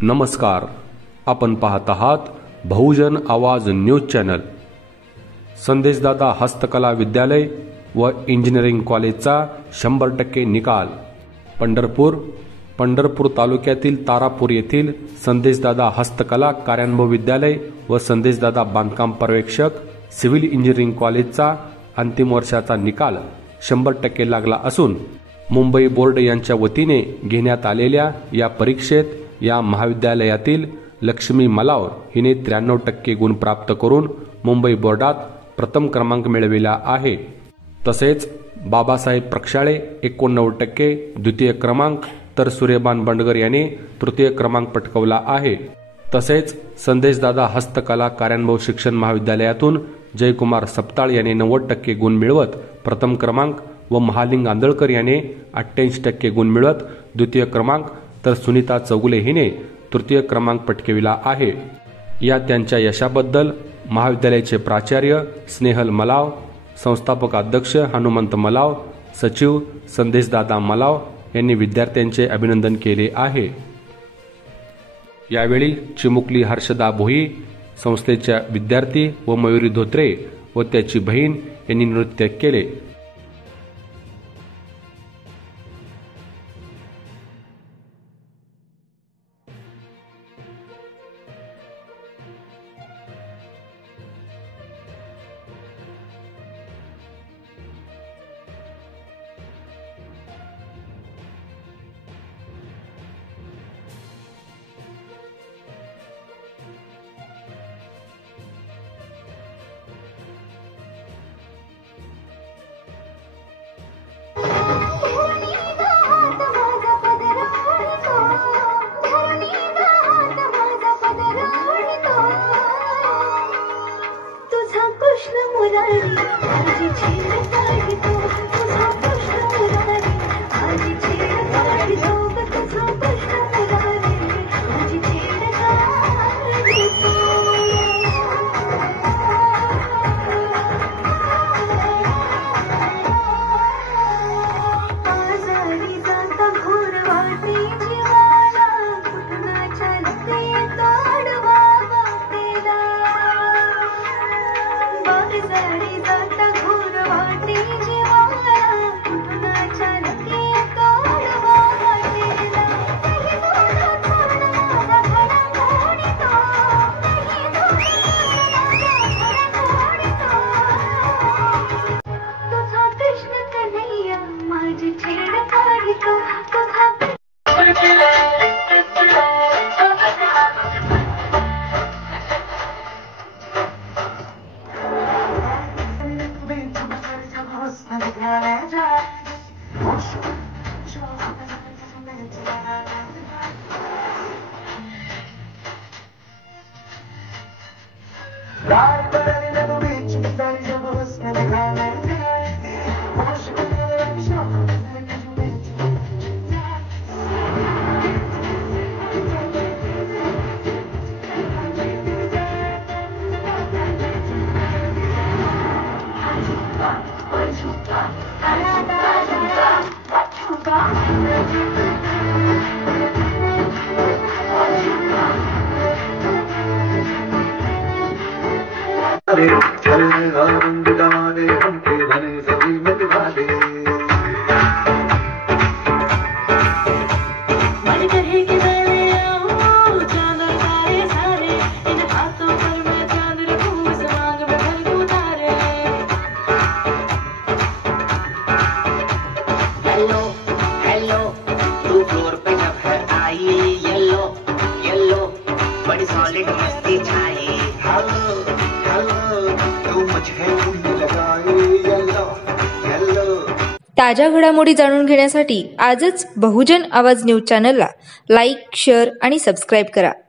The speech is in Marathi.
नमस्कार, आपण पाहत आहात बहुजन आवाज न्यूज चॅनल। संदेशदादा हस्तकला विद्यालय व इंजिनिअरिंग कॉलेजचा 100% निकाल। पंढरपूर तालुक्यातील तारापूर येथील संदेशदादा हस्तकला कार्यानुभव विद्यालय व संदेशदादा बांधकाम पर्यवेक्षक सिव्हिल इंजिनिअरिंग कॉलेजचा अंतिम वर्षाचा निकाल 100% लागला असून मुंबई बोर्ड यांच्या वतीने घेण्यात आलेल्या या परीक्षेत या महाविद्यालयातील लक्ष्मी मलाव हिने 93% गुण प्राप्त करून मुंबई बोर्डात प्रथम क्रमांक मिळविला आहे। तसेच बाबासाहेब प्रक्षाळे 89%, द्वितीय क्रमांक, तर सूर्यबान बंडगर याने तृतीय क्रमांक पटकावला आहे। तसेच संदेशदादा हस्तकला कार्यानुभव शिक्षण महाविद्यालयातून जयकुमार सपताळ याने 90% गुण मिळवत प्रथम क्रमांक व महालिंग आंदळकर याने 88% गुण मिळवत द्वितीय क्रमांक, तर सुनीता चौगुले हिने तृतीय क्रमांक पटकाविला आहे। या त्यांच्या यशाबद्दल महाविद्यालयाचे प्राचार्य स्नेहल मलाव, संस्थापक अध्यक्ष हनुमंत मलाव, सचिव संदेशदादा मलाव यांनी विद्यार्थ्यांचे अभिनंदन केले आहे। यावेळी चिमुकली हर्षदा भोई, संस्थेच्या विद्यार्थी व मयुरी धोत्रे व त्याची बहीण यांनी नृत्य केले। ताज्या घडामोडी जाणून घेण्यासाठी आजच बहुजन आवाज न्यूज चॅनलला लाईक, शेअर आणि सबस्क्राईब करा।